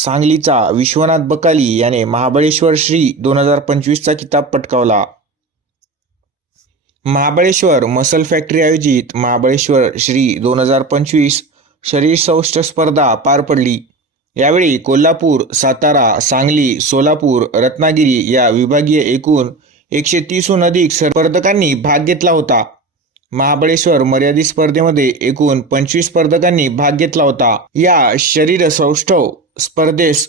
सांगलीचा विश्वनाथ बकाली याने महाबळेश्वर श्री दोन हजार पंचवीसचा किताब पटकावला. महाबळेश्वर मसल फॅक्टरी आयोजित महाबळेश्वर श्री दोन हजार पंचवीस शरीर सौष्ठ स्पर्धा पार पडली. यावेळी कोल्हापूर सातारा सांगली सोलापूर रत्नागिरी या विभागीय एकूण एकशे तीसहून अधिक स्पर्धकांनी भाग घेतला होता. महाबळेश्वर मर्यादित स्पर्धेमध्ये एकूण पंचवीस स्पर्धकांनी भाग घेतला होता. या शरीर सौष्ठव स्पर्धेस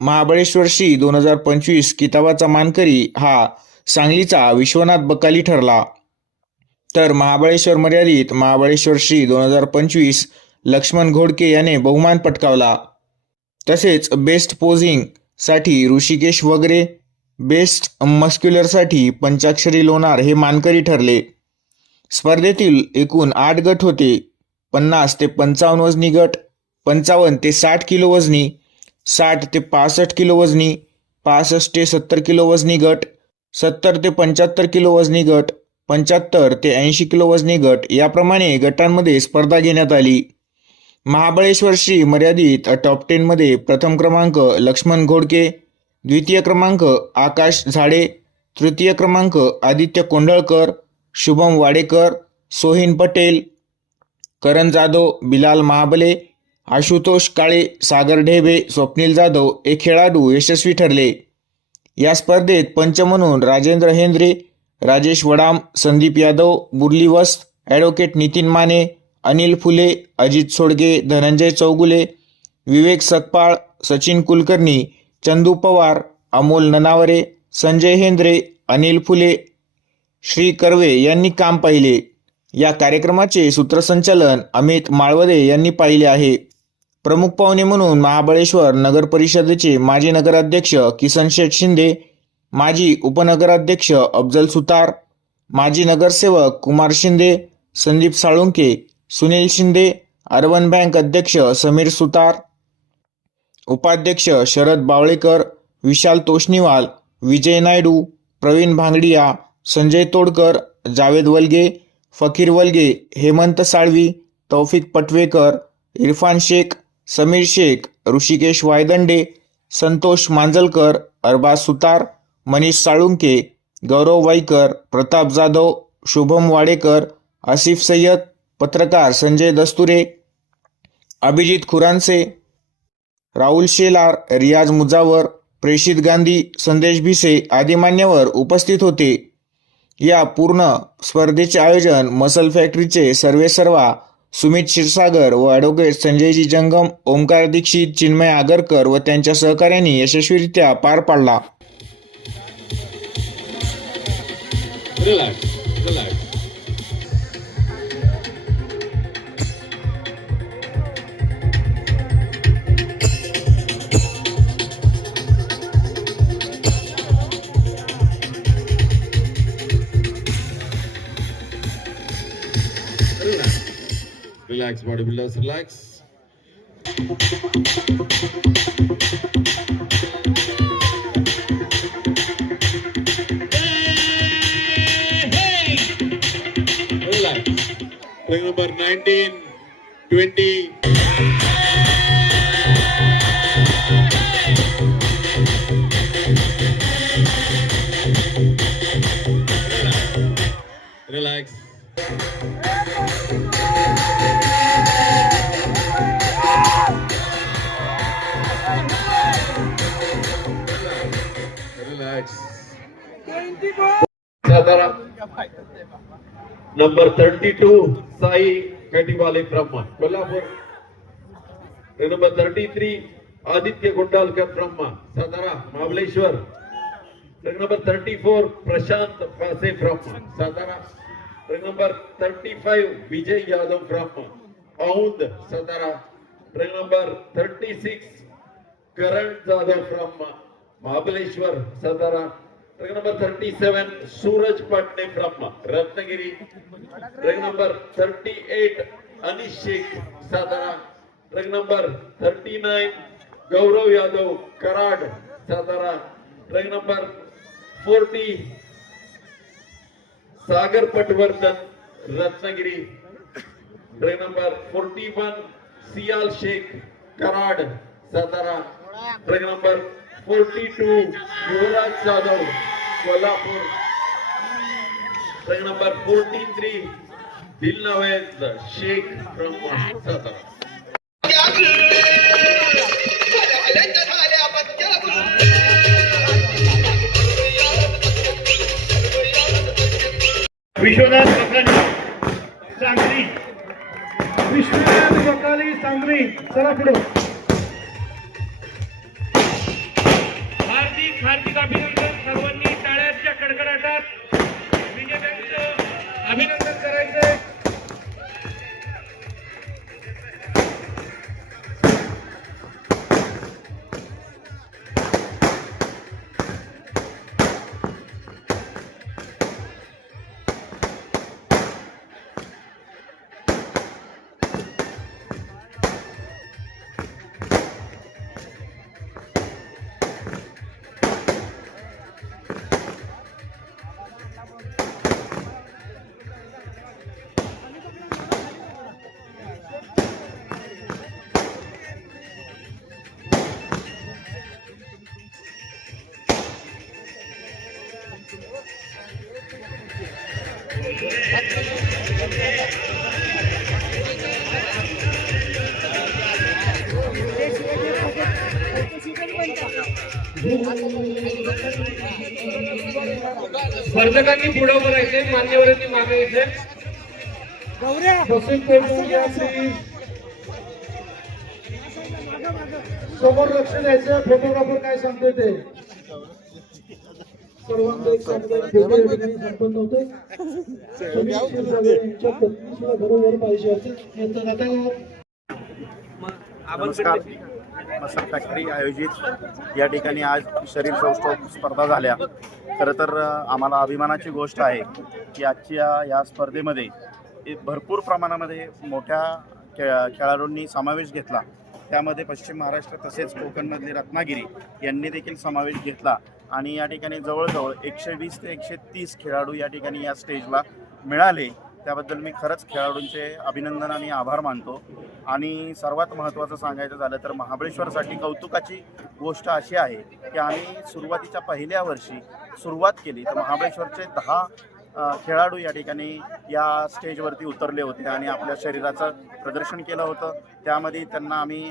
महाबळेश्वर श्री दोन हजार पंचवीस किताबाचा मानकरी हा सांगलीचा विश्वनाथ बकाली ठरला. तर महाबळेश्वर मर्यादित महाबळेश्वर श्री दोन हजार पंचवीस लक्ष्मण घोडके याने बहुमान पटकावला. तसेच बेस्ट पोझिंगसाठी ऋषिकेश वगैरे बेस्ट मस्क्युलरसाठी पंचाक्षरी लोणार हे मानकरी ठरले. स्पर्धेतील एकूण आठ गट होते. पन्नास ते पंचावन्न वजनी गट पंचावन्न ते साठ किलो वजनी साठ ते पासष्ट किलो वजनी पासष्ट ते सत्तर किलो वजनी गट सत्तर ते पंच्याहत्तर किलो वजनी गट पंच्याहत्तर ते ऐंशी किलो वजनी गट याप्रमाणे गटांमध्ये स्पर्धा घेण्यात आली. महाबळेश्वरशी मर्यादित टॉप टेनमध्ये प्रथम क्रमांक लक्ष्मण घोडके द्वितीय क्रमांक आकाश झाडे तृतीय क्रमांक आदित्य कोंडळकर शुभम वाडेकर सोहिन पटेल करण जाधव बिलाल महाबले आशुतोष काळे सागर ढेबे स्वप्नील जाधव हे खेळाडू यशस्वी ठरले. या स्पर्धेत पंच म्हणून राजेंद्र हेंद्रे राजेश वडाम संदीप यादव मुरली वस्त ॲडव्होकेट नितीन माने अनिल फुले अजित सोडगे धनंजय चौगुले विवेक सकपाळ सचिन कुलकर्णी चंदू पवार अमोल ननावरे संजय हेंद्रे अनिल फुले श्री कर्वे यांनी काम पाहिले. या कार्यक्रमाचे सूत्रसंचालन अमित माळवदे यांनी पाहिले आहे. प्रमुख पाहुणे म्हणून महाबळेश्वर नगर परिषदेचे माजी नगराध्यक्ष किसन शेठ शिंदे माजी उपनगराध्यक्ष अफजल सुतार माजी नगरसेवक कुमार शिंदे संदीप साळुंके सुनील शिंदे अर्बन बँक अध्यक्ष समीर सुतार उपाध्यक्ष शरद बावळेकर विशाल तोष्णीवाल विजय नायडू प्रवीण भांगडिया संजय तोडकर जावेद वलगे फकीर वलगे हेमंत साळवी तौफिक पटवेकर इरफान शेख समीर शेख ऋषिकेश वायदंडे संतोष मांजलकर अरबाज सुतार मनीष साळुंके गौरव वाईकर प्रताप जाधव शुभम वाडेकर आसिफ सय्यद पत्रकार संजय दस्तुरे अभिजित खुरांसे राहुल शेलार रियाज मुजावर प्रेषित गांधी संदेश भिसे आदी मान्यवर उपस्थित होते. या पूर्ण स्पर्धेचे आयोजन मसल फॅक्टरीचे सर्वेसर्वा सुमित क्षीरसागर व ॲडव्होकेट संजयजी जंगम ओंकार दीक्षित चिन्मय आगरकर व त्यांच्या सहकार्यांनी यशस्वीरित्या पार पाडला. Relax, bodybuilders, relax. Hey, hey. Relax. Ring number 19, 20. Number 32, Sai Kativale from Kolhapur. Number 33, Aditya Gundalkar from Sadara, Mahabaleshwar. Number 34, Prashant Fase from Sadara. Ring number 35, Vijay Yadav from Aund, Sadara. Ring number 36, Karan Jadhav from Mahabaleshwar, Sadara. Patne from Ratnagiri. Ring number 38, Anish Sheikh, Sadara. Ring number 39, Gaurav Yadav, Karad, Sadara. Ring number 40, Sagar Patwardhan, Ratnagiri. Ring number 41, Sial Sheikh, Karad, Satara. Truck number forty two Yuvraj Jadhav Kolhapur. Number forty three Dil Naved Sheikh from Vishwanath Bakali Sangli. Vishwanath Bakali Sangli. चला पुढे. हार्दिक अभिनंदन सर्वांनी टाळ्यांच्या कडकडाटात. विजेत्यांचं अभिनंदन करायचंय. स्पर्धकांनी पुढे उभं राहायचे मान्यवरांनी मागे please. समोर लक्ष द्यायचं फोटोग्राफर काय सांगतोय ते? संपन्न होते बरोबर पाहिजे होते यांचं नाटक नमस्कार. मसल फॅक्टरी आयोजित. या ठिकाणी आज शरीर सौष्ठव स्पर्धा झाल्या. खरं तर आम्हाला अभिमानाची गोष्ट आहे की आजच्या या स्पर्धेमध्ये भरपूर प्रमाणामध्ये मोठ्या खेळ खेळाडूंनी समावेश घेतला. त्यामध्ये पश्चिम महाराष्ट्र तसेच कोकणमधले रत्नागिरी यांनी देखील समावेश घेतला. आणि या ठिकाणी जवळजवळ एकशे वीस ते एकशे तीस खेळाडू या ठिकाणी या स्टेजला मिळाले. त्याबद्दल मी खरंच खेळाडूंचे अभिनंदन आणि आभार मानतो. आणि सर्वात महत्त्वाचं सांगायचं झालं तर महाबळेश्वरसाठी कौतुकाची गोष्ट अशी आहे की आम्ही सुरुवातीच्या पहिल्या वर्षी सुरुवात केली तर महाबळेश्वरचे दहा खेळाडू या ठिकाणी या स्टेजवरती उतरले होते आणि आपल्या शरीराचं प्रदर्शन केलं होतं. त्यामध्ये त्यांना आम्ही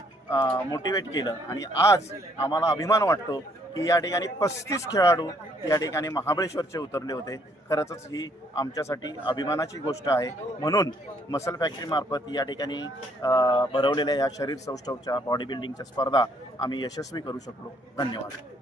मोटिवेट केलं आणि आज आम्हाला अभिमान वाटतो की या ठिकाणी पस्तीस खेळाडू या ठिकाणी महाबळेश्वरचे उतरले होते. खरंच ही आमच्यासाठी अभिमानाची गोष्ट आहे. म्हणून मसल फॅक्टरीमार्फत या ठिकाणी भरवलेल्या या शरीर सौष्ठवच्या बॉडी बिल्डिंगच्या स्पर्धा आम्ही यशस्वी करू शकलो. धन्यवाद.